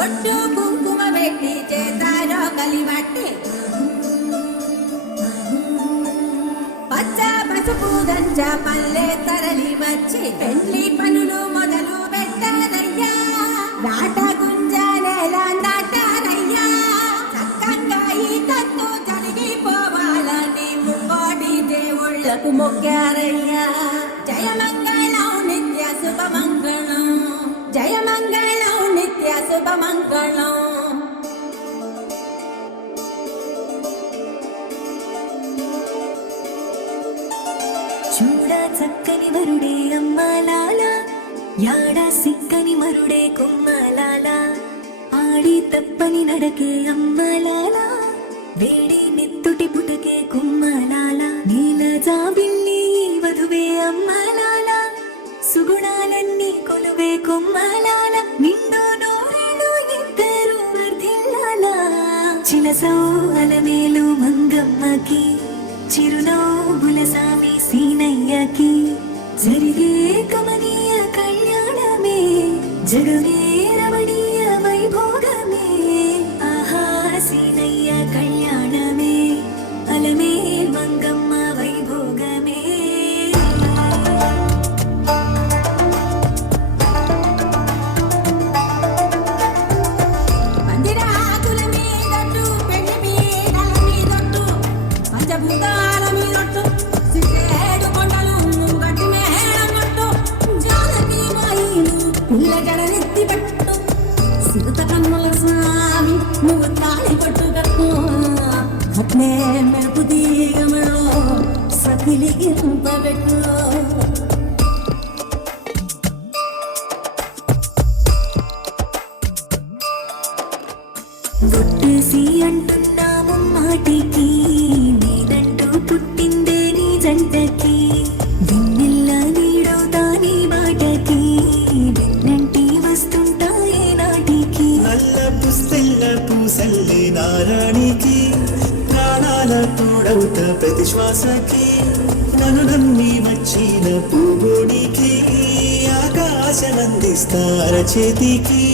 ఒట్టు కుంకుమ పెట్టి చేతారో కలిబట్టి పచ్చ పసుపు దంచ పల్లె తరలి వచ్చి పెండ్లి పనులు మొదలు పెట్టారయ్యా. నాట గుంజనేల నాటారయ్యా. చక్కంగా ఈ తత్తు జరిగిపోవాలని ముక్కోటి దేవుళ్లకు మొక్కారయ్యా. జయమంగళం నిత్య శుభమంగళం, జయమంగళం నిత్య శుభమంగళం. చూడ చక్కని మరుడే అమ్మలాల, యాడ సిక్కని మరుడే కొమ్మలాల. ఆడి తప్పని నడకే అమ్మలాల, వేడి నెత్తుటి పుటకే కొమ్మలాల. నీల జాబిల్లి వధువే అమ్మలాల, సుగుణాలన్నీ కొలువే కొమ్మలాల. నిండు నూరేళ్ళు ఇద్దరు వర్ధిల్లాల. చిలసో అలమేలు మంగమ్మకి, చిరునవ్వుల సామి సీనయ్యకి. జరిగే కమనీయ కళ్యాణమే, జగమే రమణీయ వైభోగమే. ఆహా సీనయ్య కళ్యాణమే, అలమే మంగమ్మ వైభోగమే. పందిరాకుల మీదొట్టు, పెళ్లి పీటల మీదొట్టు, పంచభూతాల మీదొట్టు, సిద్ధేడు కొండలు గట్టి మేళమొట్టు, జానకి మాయిలు పుల్ల జడనెత్తి పట్టు, సిరుత కన్నుల స్వామి నువ్వు తాళి పట్టు కట్టు. అట్నే మెరుపు తీగమలో సకిలిగింప పెట్టు. బొట్టేసి అంటున్నాము మాటికి, నీదంటూ పుట్టిందే నీ జంటకి. వెన్నెల్ల నీడవుతా నీ బాటకి, వెన్నంటి వస్తుంటాయి నాటికి. నల్ల పుస్తెల్ల పూసల్లే నారాణికి, ప్రాణాల తోడవుత ప్రతి శ్వాసకి. నన్ను నమ్మి వచ్చిన పూబోడికి, ఆకాశనందిస్తార చేతికి.